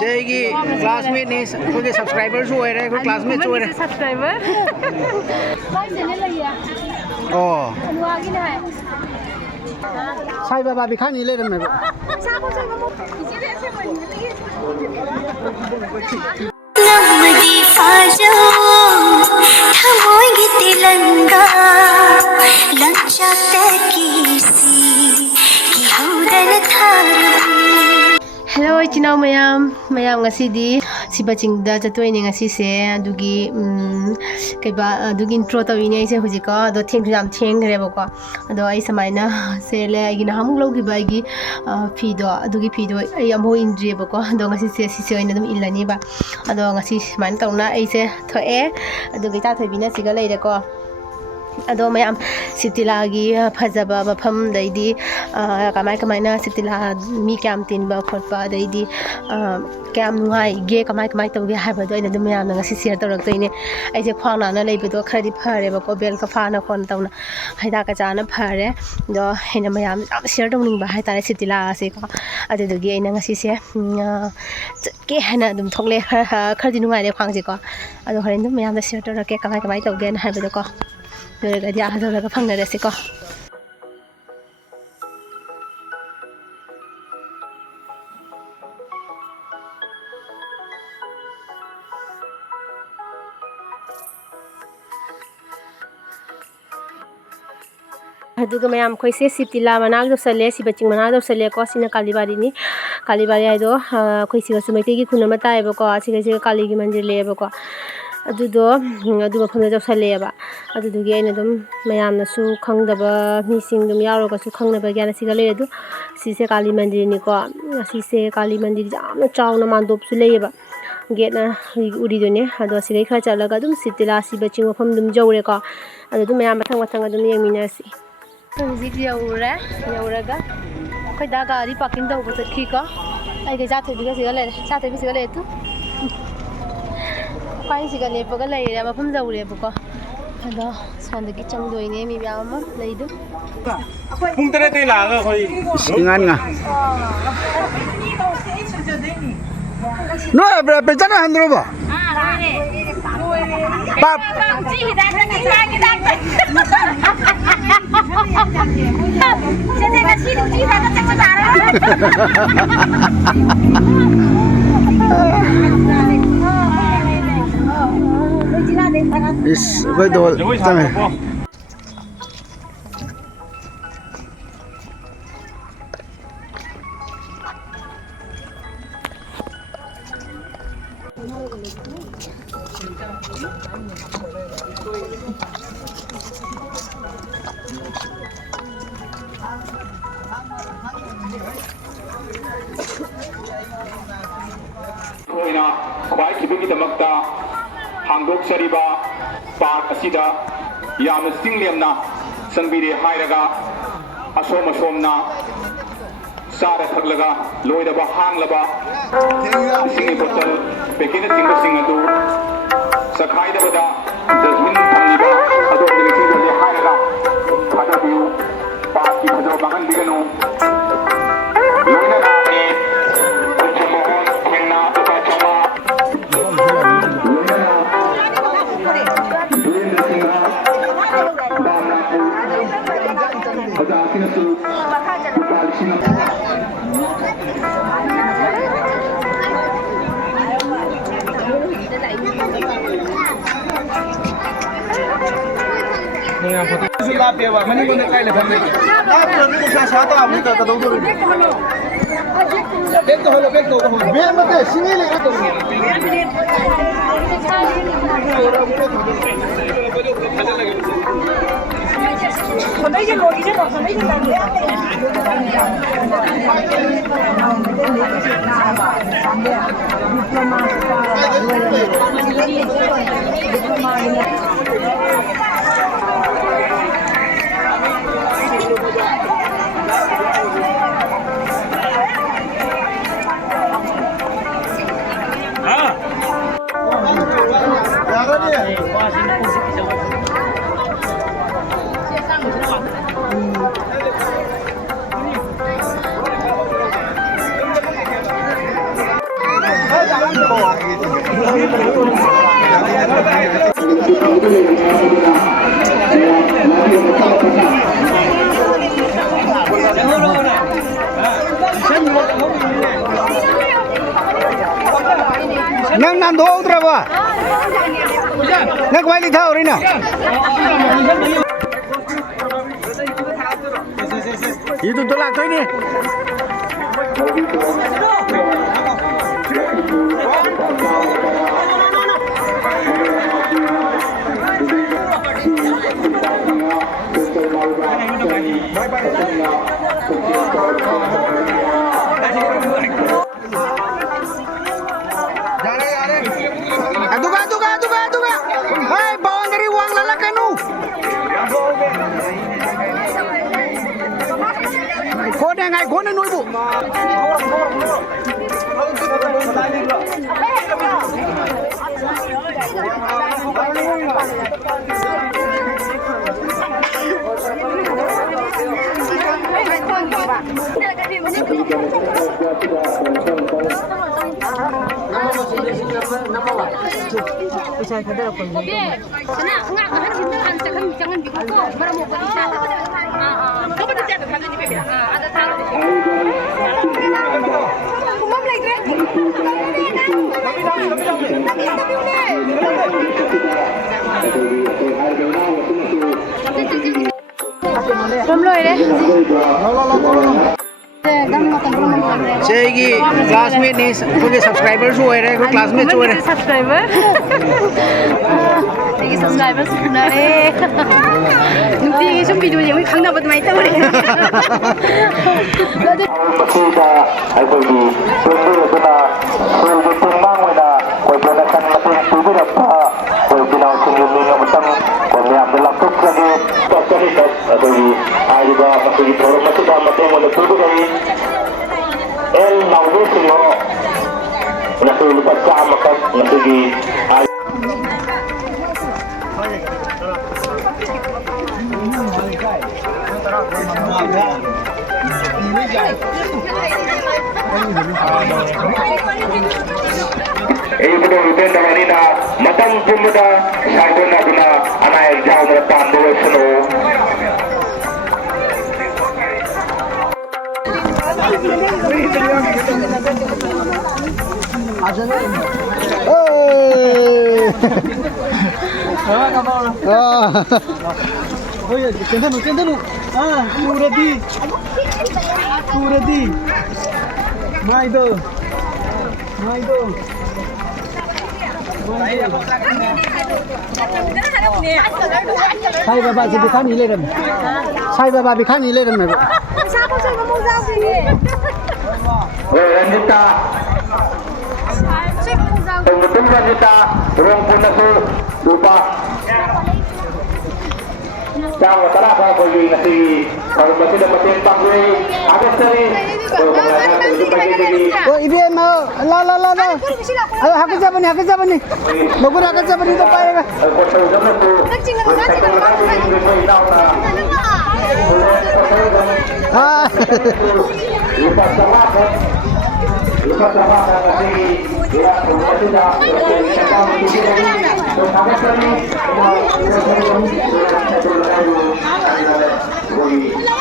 ꯁꯤꯒꯤ ꯀ꯭ꯂꯥꯁꯃꯦꯠꯅꯤ ꯑꯩꯈꯣꯏꯒꯤ ꯁꯕꯁꯀ꯭ꯔꯥꯏꯕꯔꯁꯨ ꯑꯣꯏꯔꯦ ꯑꯩꯈꯣꯏ ꯀ꯭ꯂꯥꯁꯃꯦꯠꯁꯨ ꯑꯣꯏꯔꯦ ꯁꯕꯁꯀ꯭ꯔꯥꯏꯕꯔ ꯃꯥꯏ ꯆꯦꯅꯦꯜ ꯂꯩꯌꯦ ꯑꯣ ꯋꯥꯒꯤꯅꯦ ꯍꯥꯏ ꯁꯥꯏ ꯕꯥꯕꯥ ꯕꯤꯈꯥꯡꯅꯤ ꯂꯩꯔꯝꯃꯦꯕ नमदी फाजो थमोगी तिलंगा लंचा तकीसी की हौदन Tharu Hello इचिनाव मयाम मयाम ngасidi siba chingda chatoine ngasise adugi kaiba adugi intro tawine aise hujika ado thengsu yam thengre bako ado ai samaina sele ai na hamuk logi ba gi fido adugi fido ai amho indre bako ado ngasi se sise oina dum illani ba ado ngasi samaina tawna aise thoe adugi ta thoibina siga leire ko ado mayam sitila gi phajaba mafam daidi kamai kamaina sitila mi kyam tinba khotpa daidi kyam nungai ge kamai tawge habado ina dum mayam ngasi share tawraktoine aise khwangna na leibado khari phare ba ko bel ka phana khon tawna haida ka chana phare do hena mayam yam share tawning ba hai tare sitila ase ko adugi ina ngasi se ke hena dum thokle khari nungai le khwangje ko ado horen dum mayam da share tawrake kamai tawge na habado ko ꯗꯤ ꯑꯍꯗꯧꯔꯒ ꯐꯪꯅꯔꯁꯤꯀꯣ ꯑꯗꯨꯒ ꯃꯌꯥꯝ ꯑꯩꯈꯣꯏꯁꯦ ꯁꯤꯇꯤꯂꯥ ꯃꯅꯥꯛ ꯌꯧꯁꯜꯂꯦ ꯁꯤꯕ ꯆꯤꯡ ꯃꯅꯥꯛ ꯌꯧꯁꯜꯂꯦꯀꯣ ꯁꯤꯅ ꯀꯥꯂꯤꯕꯥꯔꯤꯅꯤ ꯀꯥꯂꯤꯕꯥꯔꯤ ꯍꯥꯏꯗꯣ ꯑꯩꯈꯣꯏ ꯁꯤꯒꯁꯨ ꯃꯩꯇꯩꯒꯤ ꯈꯨꯟ ꯑꯃ ꯇꯥꯏꯌꯦꯕꯀꯣ ꯁꯤꯒ ꯀꯥꯂꯤꯒꯤ ꯃꯟꯗꯤꯔ ꯂꯩꯌꯦꯕꯀꯣ ꯑꯗꯨꯗꯣ ꯑꯗꯨ ꯃꯐꯝꯗ ꯌꯧꯁꯜꯂꯦꯕ ꯑꯗꯨꯗꯨꯒꯤ ꯑꯩꯅ ꯑꯗꯨꯝ ꯃꯌꯥꯝꯅꯁꯨ ꯈꯪꯗꯕ ꯃꯤꯁꯤꯡ ꯑꯗꯨꯝ ꯌꯥꯎꯔꯒꯁꯨ ꯈꯪꯅꯕꯒꯤ ꯍꯥꯏꯅ ꯁꯤꯒ ꯂꯩꯔꯦ ꯑꯗꯨ ꯁꯤꯁꯦ ꯀꯥꯂꯤ ꯃꯟꯗꯤꯔꯅꯤꯀꯣ ꯑꯁꯤꯁꯦ ꯀꯥꯂꯤ ꯃꯟꯗꯤꯔ ꯌꯥꯝꯅ ꯆꯥꯎꯅ ꯃꯥꯟꯗꯣꯞꯁꯨ ꯂꯩꯌꯦꯕ ꯒꯦꯠꯅ ꯎꯔꯤꯗꯨꯅꯦ ꯑꯗꯣ ꯁꯤꯗꯩ ꯈꯔ ꯆꯠꯂꯒ ꯑꯗꯨꯝ ꯁꯤꯇꯤꯂꯥ ꯁꯤꯕ ꯆꯤꯡ ꯃꯐꯝ ꯑꯗꯨꯝ ꯌꯧꯔꯦꯀꯣ ꯑꯗꯨ ꯑꯗꯨꯝ ꯃꯌꯥꯝ ꯃꯊꯪ ꯑꯗꯨꯝ ꯌꯦꯡꯃꯤꯟꯅꯔꯁꯤ ꯍꯧꯖꯤꯛ ꯌꯧꯔꯦ ꯌꯧꯔꯒ ꯑꯩꯈꯣꯏ ꯗꯥ ꯒꯥꯔꯤ ꯄꯥꯔꯀꯤꯡ ꯇꯧꯕ ꯆꯠꯈꯤꯀꯣ ꯑꯩꯒ ꯏꯆꯥꯊꯣꯏꯕꯤꯒ ꯁꯤꯒ ꯂꯩꯔꯦ ꯏꯆꯥꯊꯣꯏꯕꯤ ꯁꯤꯒ ꯂꯩꯔꯦ ꯇꯨ ꯈ꯭ꯋꯥꯏꯁꯤꯒ ꯂꯦꯞꯄꯒ ꯂꯩꯔꯦ ꯃꯐꯝ ꯌꯧꯔꯦꯕꯀꯣ ꯑꯗꯣ ꯁꯣꯝꯗꯒꯤ ꯆꯪꯗꯣꯏꯅꯦ ꯃꯤ ꯃꯌꯥꯝ ꯑꯃ ꯂꯩꯗꯨ ꯄꯨꯡ 8ꯗꯩ ꯂꯥꯛꯑꯒ ꯑꯩꯈꯣꯏ ꯉꯥꯟꯉꯥ ꯅꯣꯏ ꯄꯦꯆꯅ ꯍꯟꯗ꯭ꯔꯣꯕ Is betul. Tama. ꯈ꯭ꯋꯥꯏ ꯊꯤꯕꯒꯤꯗꯃꯛꯇ ꯍꯥꯡꯗꯣꯛꯆꯔꯤꯕ ꯄꯥꯔꯛ ꯑꯁꯤꯗ ꯌꯥꯝꯅ ꯆꯤꯡꯂꯦꯝꯅ ꯆꯪꯕꯤꯔꯦ ꯍꯥꯏꯔꯒ ꯑꯁꯣꯝꯅ ꯆꯥꯔ ꯊꯛꯂꯒ ꯂꯣꯏꯔꯕ ꯍꯥꯡꯂꯕ ꯏꯁꯤꯡꯒꯤ ꯕꯣꯇꯜ ꯄꯦꯀꯦꯠꯅꯆꯤꯡꯕꯁꯤꯡ ꯑꯗꯨ ꯆꯈꯥꯏꯗꯕꯗ ꯗꯁꯕꯤꯟ ꯊꯝꯂꯤꯕ ꯑꯗꯣꯝꯒꯤ ꯅꯤꯡꯁꯤꯡꯖꯔꯤ ꯍꯥꯏꯔꯒ ꯊꯥꯗꯕꯤꯌꯨ ꯄꯥꯔꯛꯀꯤ ꯐꯖꯕ ꯃꯥꯡꯍꯟꯕꯤꯒꯅꯨ ꯂꯣꯏꯅꯅ ꯂꯥꯞꯄꯦꯕ ꯃꯅꯤꯡꯂꯣꯝꯗ ꯀꯥꯏ ꯂꯩꯐꯝ ꯂꯩꯒꯦ ꯂꯥꯞꯇ꯭ꯔꯗꯤ ꯅꯨꯡꯁꯥ ꯁꯥ ꯇꯥꯕꯅꯤ ꯀꯗꯧꯗꯧꯔꯤꯅꯤ ꯕꯦꯛ ꯇꯧꯍꯜꯂꯣ ꯕꯦꯛ ꯇꯧꯍꯜꯂꯣ ꯕꯦꯛ ꯅꯠꯇꯦ ꯁꯤꯡꯉꯩ ꯂꯩꯒ ꯇꯧꯔꯤꯅꯤ 선배님 먹이죠? 선배님 Nang nando utra ba? Nang kwali thao rin na. Itu tolak tu ini. Aduga. Hey, bawang dari uang lalakan nu. Kone ngai kone nu ibu. Belum loh ini. Segi classmate ni, kuki subscribers huए रहे, कुछ classmates हुए रहे. Subscriber. Jadi subscriber sebenarnya. Nanti some video yang kang dapat main tahu deh. Masida ay kogi tundo na so tumbang wala ko na kan matin tubo na pa ko binaw sinili ng matang ko niya dalam tuk lagi pasari kat kogi ay ba kogi toro masida matin mo tubo dai el mawdo siyo na ko lupa sa makat na kogi ay Ibu rutin dari na matang jumda sahaja na guna anak yang jauh meretam dua seno. Oh ya, cendenu. Ah, kuradi. Maido. Sai Baba ji bikan ile ram. Sai Baba bikan ile ram me. Lanjutnya. Betul lanjutnya. Ruang punasu lupa. Jangan terang apa yang nasi. Kalau masih dapatin panggung, ada seri. Oh, ini mau la. Ayo hakis apa ni? Bagus hakis apa ni tu pakai. Ah. Lupa sama nasi. Ya, sudah.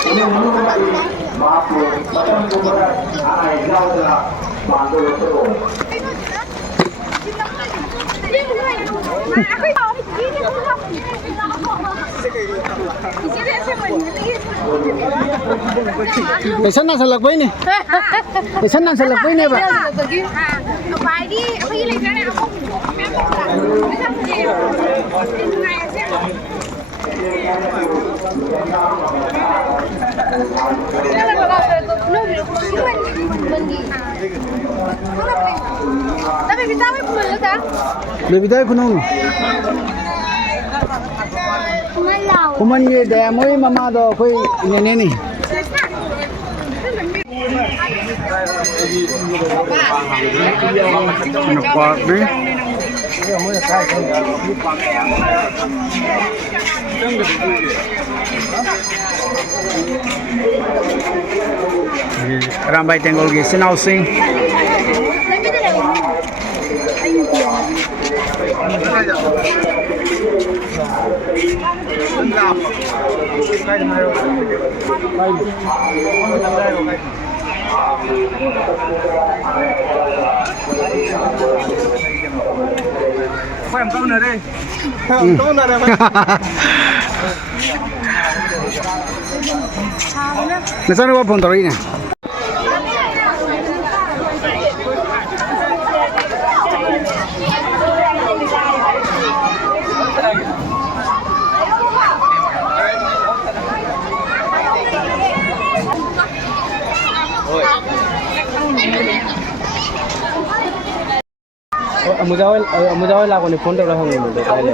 Ini maaf macam keberat anak jauh dah bantu terus. Pesan nak selak boy ni? Pesan nak selak boy ni apa? Lebih dari punung. Kuman ye daya moi mama do koi nene ni. Nampak ni. Rambai tenggol gi sinau sing. Phải em câu nữa đây. Câu nữa đây. Nasaan ba phone tawin niya? मुझे लाखों ने phone टोला होंगे मुझे पहले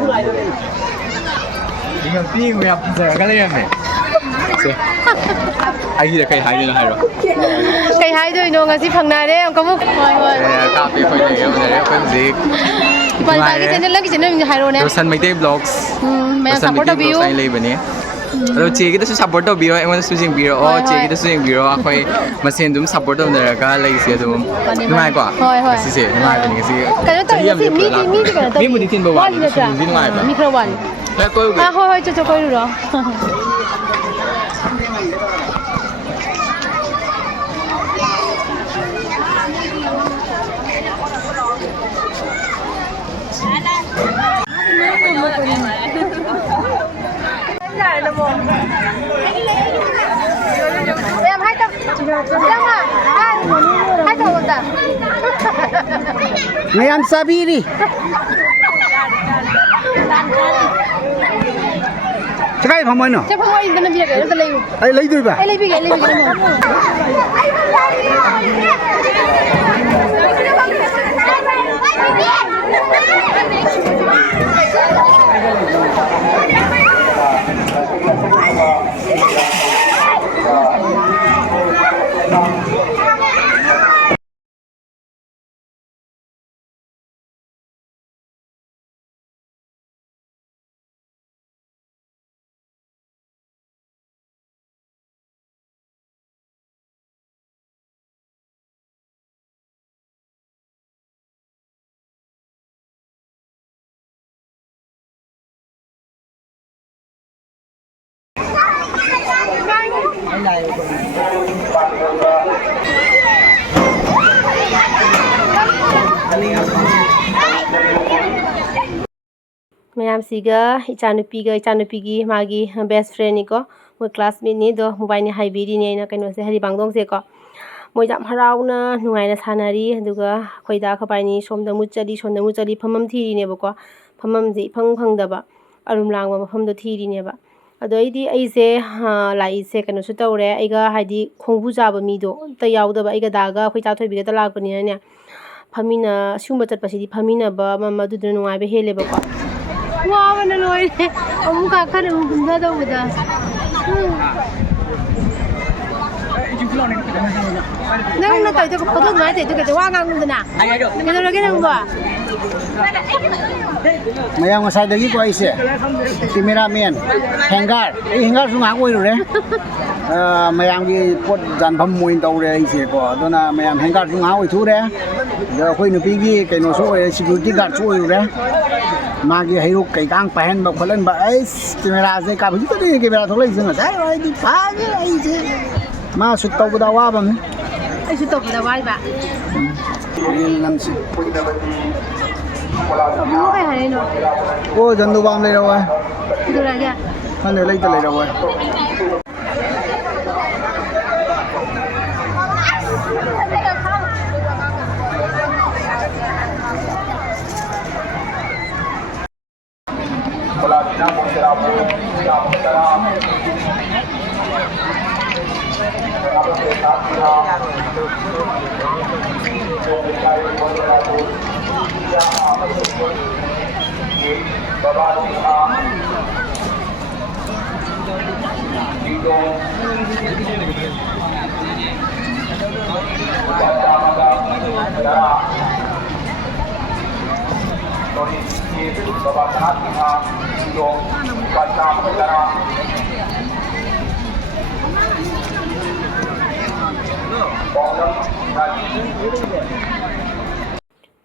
Ini pi me apsa kali ya me. Ai hi da kai hai ni hai ro. Kay haidoi no ngasi phangnare amkamu hoi hoi Ka pe khoi nei yo ne khoi ji. Pai pai ki channel lagi channel mi hairo ne Dosan Mai Vlogs. मैं support view Dosan lei bani. Ado che ki da support view ai mon su jing view o che ki da su jing view a khoi masen dum support dum da ka lei se dum. Ngai kwa. Hoi hoi Si se ngai bani si. Kano to mi ka to Mi mu di tin ba wa. Ni ngai ba. Micro one La ko ah hoi hoi cho koi ro em hai tao hai tao ta Ngayon sabiri. Sakay pa mo no? chắc không ai bên kia cái nó lấy Ay lấy tôi ba? ai lấy cái nó मैम सिगा इचानुपीगी मागी best friend निको मोय classmate नि दो mobile नि हाइबेरी नि ना कनो से हरि बांगदोंग से को मोय जाम हराउना नुगाइना सानारी दुगा खोइदा खबाइनी सोमदा मुचली फमम थीरी ने बको फमम जे फंगदबा अरुम लांगबा मफम दो थीरी ने बा अदो इदी आइसे लाई से कनो सु तौरे आइगा हाइदी खोंगबु जाबा मीदो त यावदबा आइगा दागा खोइ चाथोइबिगा त लागबनी ने फमिना सुंबा चटपसिदी फमिना बा मदुदु नुगाइबे हेले बको वावना लोइरे अमुका खरे गुंदा दौबदा nang na tayo ko photo ngai tayo ka wa ngang dun na kaya lagi nang ba Mayang masay dagi ko ay siya. Cameraman. Hangar. Hangar sung ako iro re. Mayang di pot jan pham muin tau re ay siya ko. Doon na mayang hangar sung ako ito re. Ako'y nupigi kay no so security guard so iro re. Magi hiruk kay kang pahen ba phalan ba ay camera se ka bhi to ni camera tholai sung sa ay di pa ay siya. Ma sut tau da wa ba me. ay su to da wa ba Real nam si. mo kay hanin no Oh, jandu bam le rawa. ito la kya Ano lai ta le rawa.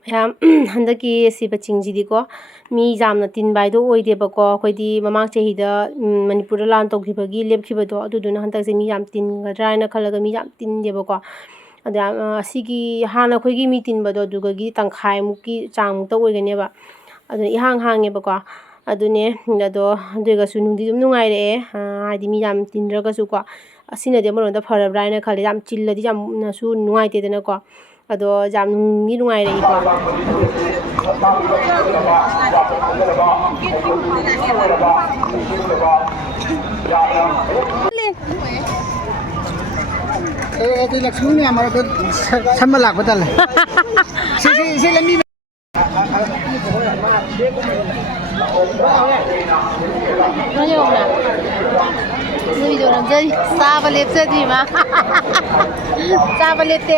ꯃꯌꯥꯝ ꯍꯟꯗꯛꯀꯤ ꯁꯤꯕ ꯆꯤꯡꯁꯤꯗꯤꯀꯣ ꯃꯤ ꯌꯥꯝꯅ ꯇꯤꯟꯕ ꯍꯥꯏꯗꯣ ꯑꯣꯏꯗꯦꯕꯀꯣ ꯑꯩꯈꯣꯏꯗꯤ ꯃꯃꯥꯡ ꯆꯍꯤꯗ ꯃꯅꯤꯄꯨꯔꯗ ꯂꯥꯟ ꯇꯧꯈꯤꯕꯒꯤ ꯂꯦꯞꯈꯤꯕꯗꯣ ꯑꯗꯨꯗꯨꯅ ꯍꯟꯗꯛꯁꯦ ꯃꯤ ꯌꯥꯝ ꯇꯤꯟꯒꯗ꯭ꯔꯥ ꯍꯥꯏꯅ ꯈꯜꯂꯒ ꯃꯤ ꯌꯥꯝ ꯇꯤꯟꯗꯦꯕꯀோ ꯑꯗ ꯑꯁꯤꯒꯤ ꯍꯥꯟꯅ ꯑꯩꯈꯣꯏꯒꯤ ꯃꯤ ꯇꯤꯟꯕꯗꯣ ꯑꯗꯨꯒꯤ ꯇꯪꯈꯥꯏꯃꯨꯛꯀꯤ ꯆꯥꯡꯃꯨꯛꯇ ꯑꯣꯏꯒꯅꯦꯕ ꯑꯗꯨꯅ ꯏꯍꯥꯡ ꯍꯥꯡꯉꯦꯕꯀꯣ ꯑꯗꯨꯅꯦ ꯑꯗꯣ ꯑꯗꯨꯒꯁꯨ ꯅꯨꯡꯗꯤ ꯑꯗꯨꯝ ꯅꯨꯡꯉꯥꯏꯔꯛꯑꯦ ꯍꯥꯏꯗꯤ ꯃꯤ ꯌꯥꯝ ꯇꯤꯟꯗ꯭ꯔꯒꯁꯨꯀꯣ ꯑꯁꯤꯅꯗꯤ ꯑꯃꯔꯣꯝꯗ ꯐꯔꯕ꯭ꯔꯥ ꯍꯥꯏꯅ ꯈꯜꯂꯦ ꯌꯥꯝ ꯆꯤꯜꯂꯗꯤ ꯌꯥꯝꯅꯁꯨ ꯅꯨꯡꯉꯥꯏꯇꯦꯗꯅꯀꯣ ꯑꯗꯣ ꯌꯥꯝ ꯅꯨꯡꯗꯤ ꯅꯨꯡꯉꯥꯏꯔꯛꯏꯀꯣ ꯑꯗꯨ ꯂꯛꯁꯃꯤ ꯃꯌꯥꯝ ꯃꯔꯛꯇ ꯁꯝꯕ ꯂꯥꯛꯄ ꯇꯜꯂꯦ ꯁꯤ ꯂꯝꯕꯤ ꯌꯧꯅ ꯅꯣꯏꯗꯣ ꯅꯝꯖꯔꯤ ꯆꯥꯕ ꯂꯦꯞꯆꯗ꯭ꯔꯤ ꯃꯥ ꯆꯥꯕ ꯂꯦꯞꯇꯦ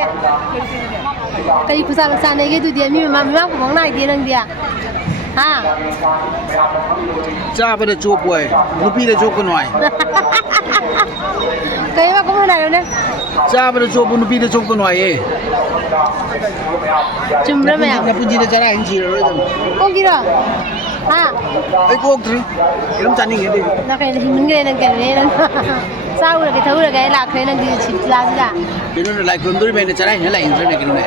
ꯀꯔꯤ ꯈꯨꯆꯥ ꯆꯥꯅꯩꯒꯦ ꯑꯗꯨꯗꯤ ꯃꯤ ꯃꯃꯥꯡ ꯈꯨꯃꯪ ꯅꯥꯏꯗꯦ ꯅꯪꯗꯤ ꯍꯥ ꯆꯥꯕꯗ ꯆꯣꯞ ꯑꯣꯏ ꯅꯨꯄꯤꯗ ꯆꯣꯞꯀꯅꯨ ꯍꯥꯏ ꯀꯩ ꯋꯥ ꯀꯃꯥꯏ ꯍꯥꯏꯔꯣꯅꯦ ꯆꯥꯕꯗ ꯆꯣꯞꯄꯨ ꯅꯨꯄꯤꯗ ꯆꯣꯞꯀꯅꯨ ꯍꯥꯏꯌꯦ ꯆꯨꯝꯕ꯭ꯔꯥ ꯃꯌꯥꯝ ꯅꯄꯨꯟꯁꯤꯗ ꯆꯔꯥ ꯍꯦꯟ ꯁꯤꯔꯔꯣꯏꯗꯕꯅꯤ ꯀꯣꯛꯀꯤꯔꯣ ꯍꯥ ꯑꯩ ꯀꯣꯛꯇ꯭ꯔꯤ ꯀꯩꯅꯣꯝ ꯆꯥꯅꯤꯡꯉꯦ ꯑꯗꯨꯏ ꯅꯪ ꯀꯩꯅꯣ ꯍꯤꯡꯃꯟꯈ꯭ꯔꯦ ꯅꯪ ꯀꯩꯅꯣꯅꯦ ꯅꯪ ꯆꯥꯎꯔꯒꯦ ꯊꯛꯎꯔꯒꯦ ꯑꯩ ꯂꯥꯛꯈ꯭ꯔꯦ ꯅꯪꯗꯤ ꯁꯤꯂꯥꯁꯤꯗ ꯀꯩꯅꯣꯅꯦ ꯂꯥꯏ ꯈꯨꯔꯨꯝꯗꯣꯔꯤꯕꯅ ꯆꯔꯥ ꯍꯦꯟꯅ ꯂꯥꯛꯏ ꯀꯩꯅꯣꯅꯦ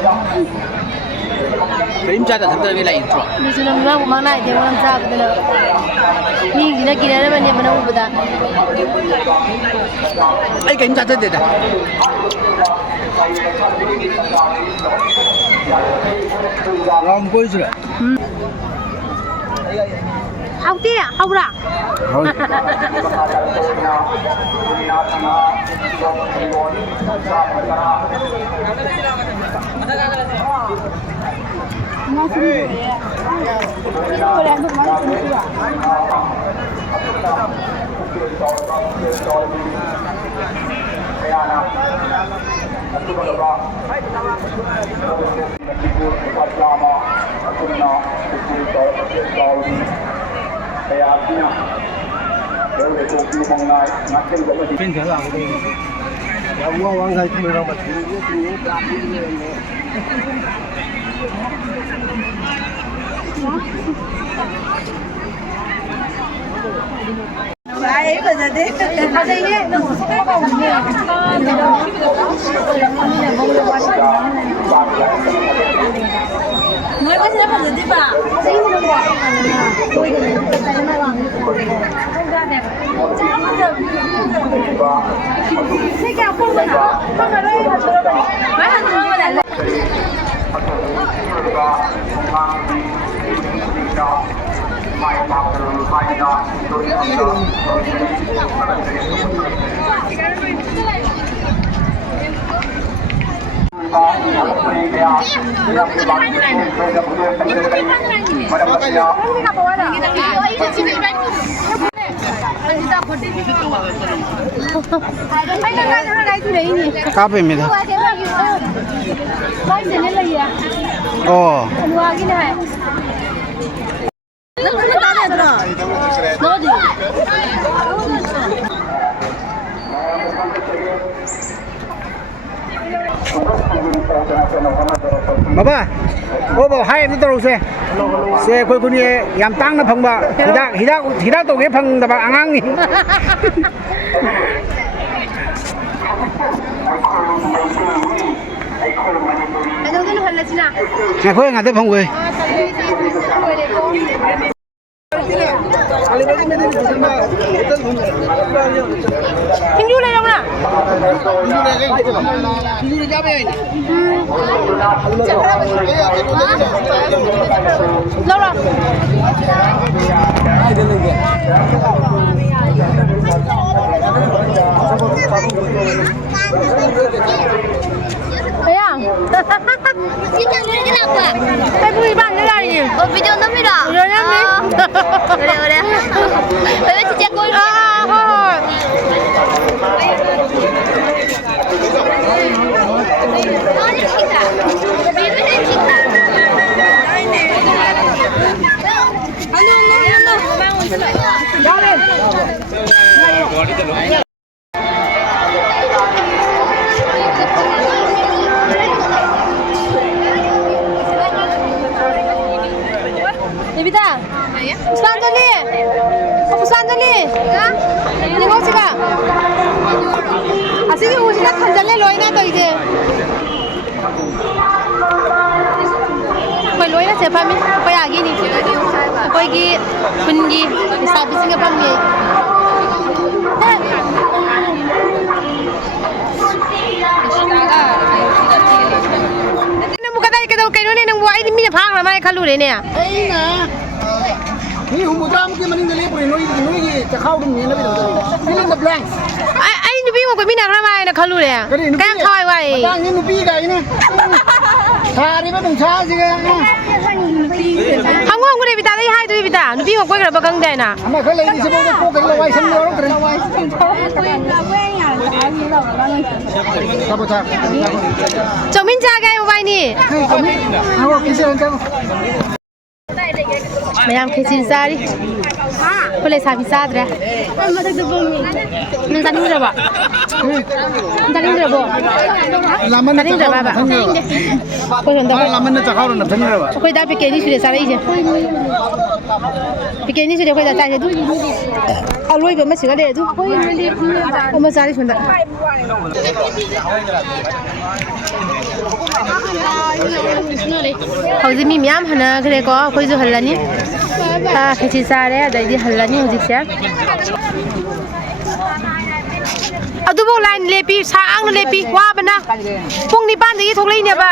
ꯀꯔꯤꯝ ꯆꯥꯗ ꯊꯛꯇꯕꯤ ꯂꯥꯛꯏ ꯅꯠꯇ꯭ꯔꯣ ꯑꯗꯨꯁꯨ ꯅꯪ ꯃꯤꯃꯥꯡ ꯃꯃꯥꯡ ꯅꯥꯏꯗꯦ ꯅꯪ ꯆꯥꯕꯗꯅ ꯃꯤꯁꯤꯅ ꯀꯤꯅꯔꯕꯅꯦꯕ ꯅꯪ ꯎꯕꯗ ꯑꯩ ꯀꯔꯤꯝ ꯆꯥꯖꯗꯦꯗ ꯔꯥꯎꯟ ꯀꯣꯏꯁꯤꯔ ꯍꯥꯎꯇꯦ ꯍꯥꯎꯕ꯭ꯔꯥ ꯀꯥꯞꯄꯤꯃꯤꯗ ꯑꯣ ꯕꯕꯥ ꯑꯣ ꯕꯕꯥ ꯍꯥꯏ ꯑꯝꯇ ꯇꯧꯔꯛꯁꯦ ꯁꯦ ꯑꯩꯈꯣꯏ ꯈꯨꯟꯒꯤ ꯌꯥꯝ ꯇꯥꯡꯅ ꯐꯪꯕ ꯍꯤꯗꯥꯛ ꯇꯧꯒꯦ ꯐꯪꯗꯕ ꯑꯉꯥꯡꯅꯤ ꯀꯩꯗꯧꯗꯣꯏꯅꯣ ꯍꯜꯂꯁꯤꯅ ꯑꯩꯈꯣꯏ ꯉꯥꯛꯇ ꯐꯪꯒꯣꯏ ꯁꯤꯡꯖꯨ ꯂꯩꯔꯧꯅ ꯁꯤꯡꯖꯨ ꯆꯥꯕ ꯌꯥꯏꯅꯦ ꯂꯧꯔꯣ Ayan. Ay, po iba na lang yun. Oh, video na mira. Video na mi. Ore, ore. Ay, si Jack Boy. 예비다. 부산전리. 부산전리. 이거 지가. 아시기 오시나 탄전리 로이나 또 이제. 거의 로이나 제품이 거의 아기니. 거기 분기 서비스가 밤에. nang buhay din mina phang ramai khalu le ne ai na ni humu dam ki maning dele puri noi ta khau dum ni na bi ni na blank ai ni bi mo ko mina ramai na khalu le ka khoi wai tang ni nu pi ga ni tha ri ba dong cha ji ga hangong ko de bi ta dai hai tu bi ta nu bi mo ko ga ba gang dai na ama kha lai ni se bo ko ga la wai sam lo ro tre sao ta chồng minh cha gai mo bai ni hawa ki se ta mayam kecil sari boleh sabi sadra nang tadi berapa tadi berapa laman na tadi berapa ko jonda laman na ta khau na thani ra ba ko da pe keni sure sara ije pe keni sure ko da ta je du aloi ba ma siga de du o ma sari sunda hauji mi myam hana gre ko koi ju halani khechi sare adai di halani hauji se adubo line lepi saang lepi wa bana pung ni ban dagi thoklei ne ba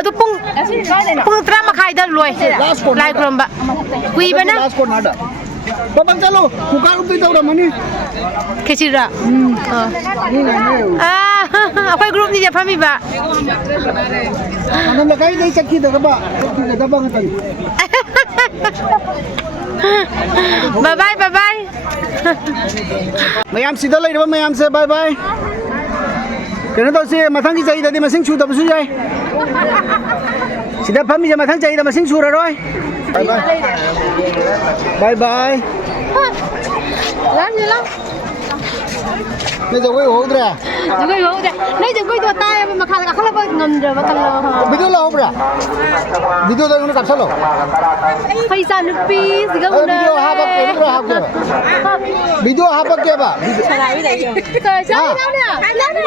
adu pung 3 makhai da loi lai krom ba kui bana last ko na da babang chalo kuka ru pi tawra mani khechi ra ni na ne akhoi group ni je phami ba anam lakai dei chakki da ba ki da ba ngai bye bye bye bye mayam sida lai ba mayam se bye bye kena to se mathang ki chai da di masing chu da bu su jai sida phami je mathang chai da masing chu ra roi bye bye bye bye làm gì lắm bây giờ quay hổ ra quay hổ ra lấy giờ quay tua tay mà khai là khai là ngầm rồi mà khai là video là không ra video đó nó cắt sao rồi hay sao nước pi gì cái video hai bác kia nó học chưa video hai bác kia bà trời sao đi đâu nè đâu nè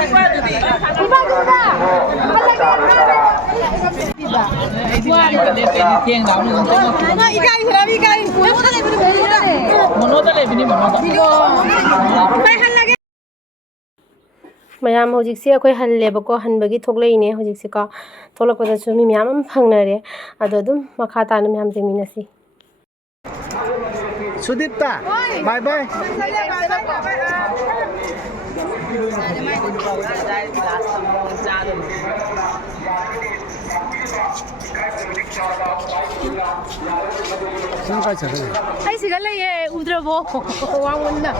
đi qua chúng ta mayam hojik se akhoi halle ba ko han bagi thoklei ne hojik se ka tholak pa chu mi myam am phangna re ado dum makha ta na myam jemina si Sudipta bye bye Sang kai chha ai siga lai ye udra bo wangun na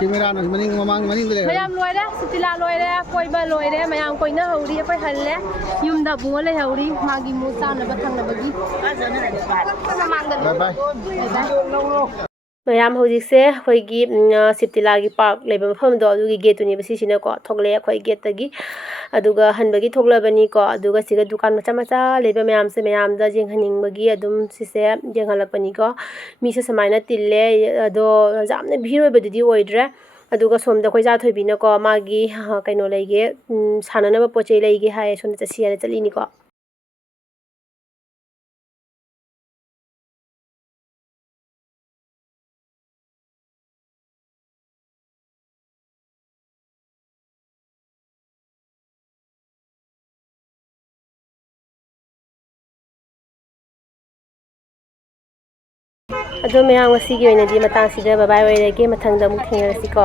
camera na maning maning de mayam loi re sitila loi re koi ba loi re mayam koi na hauri akhoi halle yum da bunga le hauri magi mu sa na ba thang na bagi bye bye mayam hojik se khoi gi sitila gi park leba mafam do adugi gate ni basi sina ko thokle khoi gate tagi aduga hanbagi thoklabani ko aduga siga dukan macha macha leba mayam se mayam da jeng haning bagi adum sise jeng halapani ko mi se samaina tille ado jamne bhiroi badidi oidra aduga somda khoi ja thoibina ko magi kaino leige sanana ba pochei leige hai sona chasi ara chalini ko ado mayam ngasi gi oina di matang sida bye bye oirege mathang da mu thengarasi ko